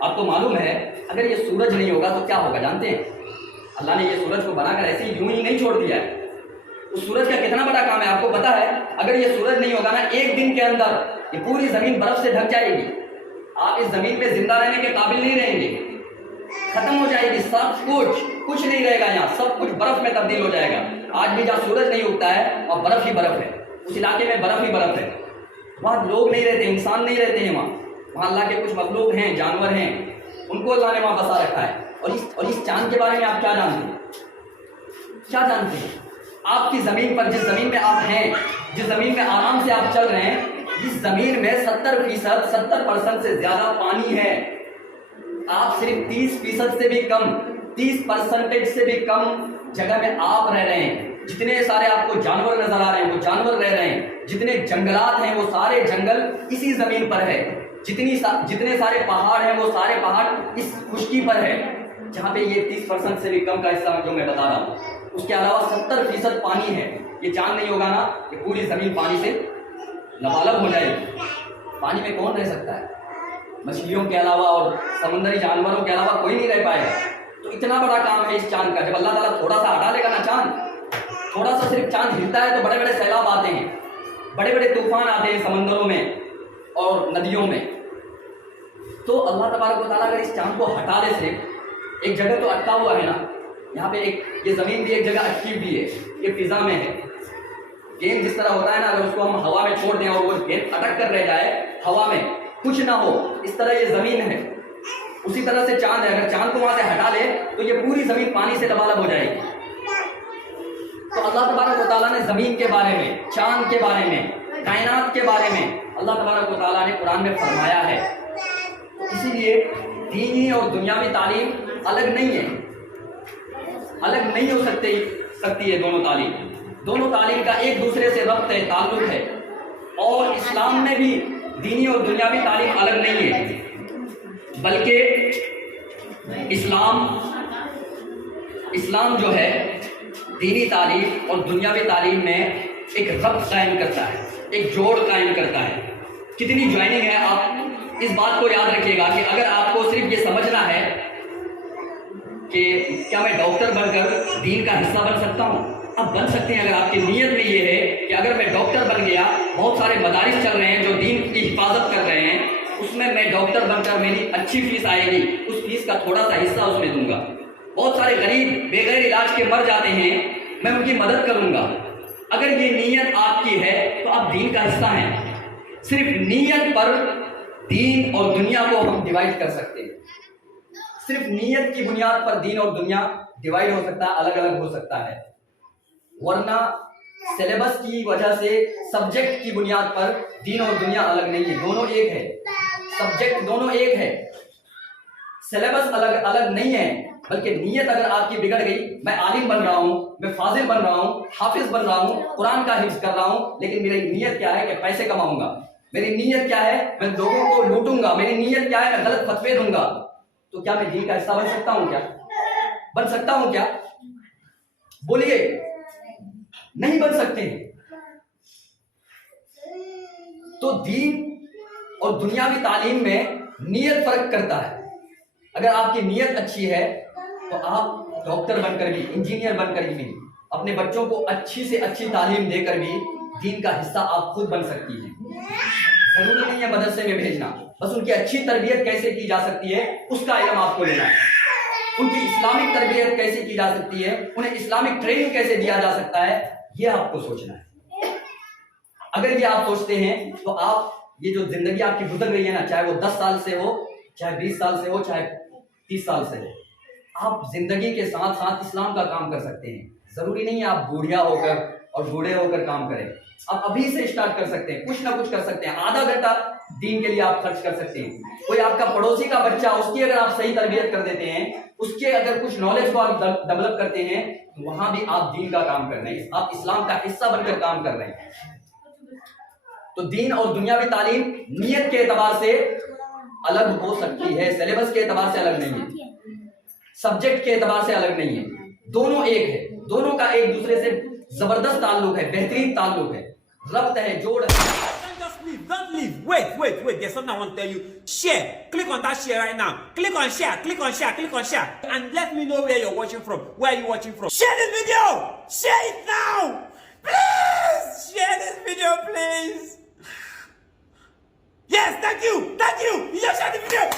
آپ کو معلوم ہے اگر یہ سورج نہیں ہوگا تو کیا ہوگا جانتے ہیں؟ اللہ نے یہ سورج کو بنا کر ایسے ہی یوں ہی نہیں چھوڑ دیا ہے. اس سورج کا کتنا بڑا کام ہے آپ کو پتا ہے؟ اگر یہ سورج نہیں ہوگا نا، ایک دن کے اندر یہ پوری زمین برف سے ڈھک جائے گی. آپ اس زمین پہ زندہ رہنے کے قابل نہیں رہیں گے، ختم ہو جائے گی سب کچھ نہیں رہے گا. یہاں سب کچھ برف میں تبدیل ہو جائے گا. آج بھی جہاں سورج نہیں اگتا ہے اور برف ہی برف ہے، اس علاقے میں برف ہی برف ہے. وہاں لوگ نہیں رہتے، انسان نہیں رہتے ہیں. وہاں اللہ کے کچھ مخلوق ہیں، جانور ہیں، ان کو اللہ نے وہاں بسا رکھا ہے. اور اس چاند کے بارے میں آپ کیا جانتے ہیں؟ کیا جانتے ہیں؟ آپ کی زمین پر، جس زمین میں آپ ہیں، جس زمین میں آرام سے آپ چل رہے ہیں، اس زمین میں 70% سے زیادہ پانی ہے. آپ صرف 30% سے بھی کم، 30% سے بھی کم جگہ میں آپ رہ رہے ہیں. جتنے سارے آپ کو جانور نظر آ رہے ہیں وہ جانور رہ رہے ہیں. جتنے جنگلات ہیں وہ سارے جنگل اسی زمین پر ہے. جتنے سارے پہاڑ ہیں وہ سارے پہاڑ اس خشکی پر ہے، جہاں پہ یہ 30% سے بھی کم کا حصہ جو میں بتا رہا ہوں. اس کے علاوہ 70% پانی ہے. یہ چاند نہیں ہوگا نا، یہ پوری زمین پانی سے لبالب ہو جائے گی. پانی میں کون رہ سکتا ہے؟ مچھلیوں کے علاوہ اور سمندری جانوروں کے علاوہ کوئی نہیں رہ پائے گا. تو اتنا بڑا کام ہے اس چاند کا. جب اللہ تعالیٰ تھوڑا سا ہٹا لے گا نا چاند، تھوڑا سا صرف چاند ہلتا ہے تو بڑے بڑے سیلاب آتے ہیں، بڑے بڑے طوفان آتے ہیں سمندروں میں اور ندیوں میں. تو اللہ تبارک و تعالیٰ اگر اس چاند کو ہٹا دے، صرف ایک جگہ تو اٹکا ہوا ہے نا، یہاں پہ یہ زمین بھی ایک جگہ اٹکی بھی ہے، یہ فضا میں ہے. گیند جس طرح ہوتا ہے نا، اگر اس کو ہم ہوا میں چھوڑ دیں اور وہ گیند اٹک کر رہ جائے ہوا میں، کچھ نہ ہو، اس طرح یہ زمین ہے. اسی طرح سے چاند ہے، اگر چاند کو وہاں سے ہٹا لے تو یہ پوری زمین پانی سے لبالب ہو جائے گی. تو اللہ تبارک و تعالیٰ نے زمین کے بارے میں، چاند کے بارے میں، کائنات کے بارے میں اللہ تبارک و تعالیٰ نے قرآن میں فرمایا ہے. اسی لیے دینی اور دنیاوی تعلیم الگ نہیں ہے، الگ نہیں ہو سکتی ہے دونوں تعلیم. دونوں تعلیم کا ایک دوسرے سے ربط ہے، تعلق ہے. اور اسلام میں بھی دینی اور دنیاوی تعلیم الگ نہیں ہے، بلکہ اسلام جو ہے دینی تعلیم اور دنیاوی تعلیم میں ایک ربط قائم کرتا ہے، ایک جوڑ قائم کرتا ہے. کتنی جوائننگ ہے! آپ اس بات کو یاد رکھیے گا کہ اگر آپ کو صرف یہ سمجھنا ہے کہ کیا میں ڈاکٹر بن کر دین کا حصہ بن سکتا ہوں، آپ بن سکتے ہیں. اگر آپ کی نیت میں یہ ہے کہ اگر میں ڈاکٹر بن گیا، بہت سارے مدارس چل رہے ہیں جو دین کی حفاظت کر رہے ہیں، اس میں ڈاکٹر بن کر میری اچھی فیس آئے گی، اس فیس کا تھوڑا سا حصہ اس میں دوں گا. بہت سارے غریب بغیر علاج کے مر جاتے ہیں، میں ان کی مدد کروں گا. اگر یہ نیت آپ کی ہے تو آپ دین کا حصہ ہیں. صرف نیت پر دین اور دنیا کو ہم ڈیوائڈ کر سکتے ہیں. صرف نیت کی بنیاد پر دین اور دنیا ڈیوائڈ ہو سکتا ہے، الگ الگ ہو سکتا ہے. ورنہ سلیبس کی وجہ سے، سبجیکٹ کی بنیاد پر دین اور دنیا الگ نہیں ہے، دونوں ایک ہے. سبجیکٹ دونوں ایک ہے، سلیبس الگ نہیں ہے. بلکہ نیت اگر آپ کی بگڑ گئی، میں عالم بن رہا ہوں، میں فاضل بن رہا ہوں، حافظ بن رہا ہوں، قرآن کا حفظ کر رہا ہوں، لیکن میری نیت کیا ہے کہ پیسے کماؤں گا، میری نیت کیا ہے میں لوگوں کو لوٹوں گا، میری نیت کیا ہے میں غلط فتوے دوں گا، تو کیا میں دین کا حصہ بن سکتا ہوں؟ کیا بن سکتا ہوں؟ کیا بولیے؟ نہیں بن سکتے. تو دین اور دنیاوی تعلیم میں نیت فرق کرتا ہے. اگر آپ کی نیت اچھی ہے تو آپ ڈاکٹر بن کر بھی، انجینئر بن کر بھی، اپنے بچوں کو اچھی سے اچھی تعلیم دے کر بھی دین کا حصہ آپ خود بن سکتی ہیں. ضروری نہیں ہے مدرسے میں بھیجنا، بس ان کی اچھی تربیت کیسے کی جا سکتی ہے اس کا علم آپ کو لینا ہے. ان کی اسلامک تربیت کیسے کی جا سکتی ہے، انہیں اسلامک ٹریننگ کیسے دیا جا سکتا ہے، یہ آپ کو سوچنا ہے. اگر یہ آپ سوچتے ہیں تو آپ یہ جو زندگی آپ کی گزر رہی ہے نا، چاہے وہ 10 سال سے ہو، چاہے 20 سال سے ہو، چاہے 30 سال سے ہو، آپ زندگی کے ساتھ ساتھ اسلام کا کام کر سکتے ہیں. ضروری نہیں ہے آپ بوڑھیا ہو کر اور بوڑھے ہو کر کام کریں. آپ ابھی سے اسٹارٹ کر سکتے ہیں، کچھ نہ کچھ کر سکتے ہیں. آدھا گھنٹہ دین کے لیے آپ خرچ کر سکتے ہیں. کوئی آپ کا پڑوسی کا بچہ، اس کی اگر آپ صحیح تربیت کر دیتے ہیں، اس کے اگر کچھ نالج کو آپ ڈیولپ کرتے ہیں، تو وہاں بھی آپ دین کا کام کر رہے ہیں، آپ اسلام کا حصہ بن کر کام کر رہے ہیں. تو دین اور دنیاوی تعلیم نیت کے اعتبار سے الگ ہو سکتی ہے، سلیبس کے اعتبار سے الگ نہیں ہے، سبجیکٹ کے اعتبار سے الگ نہیں ہے. دونوں ایک ہے، دونوں کا ایک دوسرے سے زبردست تعلق ہے، بہترین تعلق ہے، ربط ہے، جوڑ ہے. Just leave. Don't leave. Wait. There's something I want to tell you. Share. Click on that share right now. Click on share. And let me know where you're watching from. Where are you watching from? Share this video. Share it now. Please. Share this video, please. Yes, thank you. You just share the video.